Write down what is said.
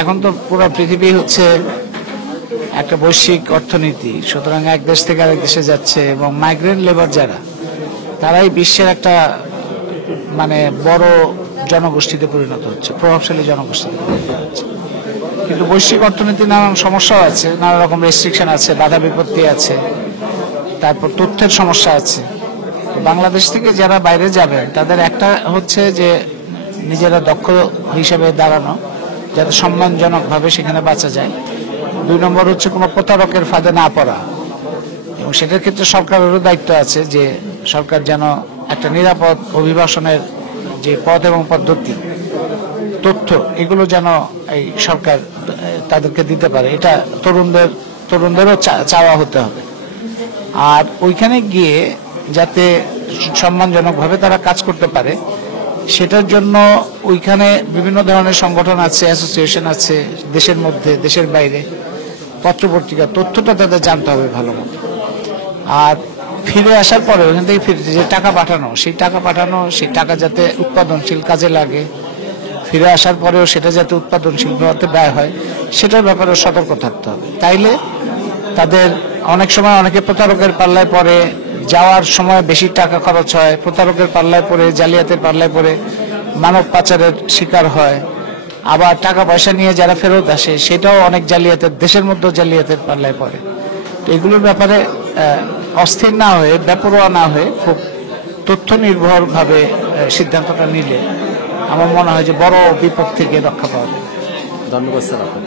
এখন তো পুরো পৃথিবী হচ্ছে একটা বৈশ্বিক অর্থনীতি, সুতরাং এক দেশ থেকে আরেক দেশে যাচ্ছে এবং মাইগ্রেন্ট লেবার যারা, তারাই বিশ্বের একটা মানে বড় জনগোষ্ঠীতে পরিণত হচ্ছে, প্রভাবশালী জনগোষ্ঠীতে পরিণত হচ্ছে। কিন্তু বৈশ্বিক অর্থনীতির নানান সমস্যাও আছে, নানা রকম রেস্ট্রিকশন আছে, বাধা বিপত্তি আছে, তারপর তথ্যের সমস্যা আছে। বাংলাদেশ থেকে যারা বাইরে যাবেন তাদের একটা হচ্ছে যে নিজেরা দক্ষ হিসেবে দাঁড়ানো, যাতে সম্মানজনকভাবে সেখানে বাঁচা যায়। 2 নম্বর হচ্ছে কোনো প্রতারকের ফাঁদে না পড়া, এবং সেটার ক্ষেত্রে সরকারেরও দায়িত্ব আছে যে সরকার যেন একটা নিরাপদ অভিবাসনের যে পথ এবং পদ্ধতি, তথ্য, এগুলো যেন এই সরকার তাদেরকে দিতে পারে। এটা তরুণদেরও চাওয়া হতে হবে। আর ওইখানে গিয়ে যাতে সম্মানজনকভাবে তারা কাজ করতে পারে, সেটার জন্য ওইখানে বিভিন্ন ধরনের সংগঠন আছে, অ্যাসোসিয়েশন আছে, দেশের মধ্যে দেশের বাইরে, পত্রপত্রিকা, তথ্যটা তাদের জানতে হবে ভালো মতো। আর ফিরে আসার পরে ওখান থেকে ফিরে যে টাকা পাঠানো, সেই টাকা যাতে উৎপাদনশীল কাজে লাগে, ফিরে আসার পরেও সেটা যাতে উৎপাদনশীল হতে ব্যয় হয়, সেটার ব্যাপারে সতর্ক থাকতে হবে। তাইলে তাদের অনেক সময় অনেকে প্রতারকের পাল্লায় পড়ে, যাওয়ার সময় বেশি টাকা খরচ হয়, প্রতারকের পাল্লায় পড়ে, জালিয়াতের পাল্লায় পড়ে মানব পাচারের শিকার হয়। আবার টাকা পয়সা নিয়ে যারা ফেরত আসে সেটাও অনেক জালিয়াতের, দেশের মধ্যে জালিয়াতের পাল্লায় পড়ে। তো এগুলোর ব্যাপারে অস্থির না হয়ে, বেপরোয়া না হয়ে, খুব তথ্য নির্ভরভাবে সিদ্ধান্তটা নিলে আমার মনে হয় যে বড় বিপদ থেকে রক্ষা পাওয়া যাবে। ধন্যবাদ স্যার।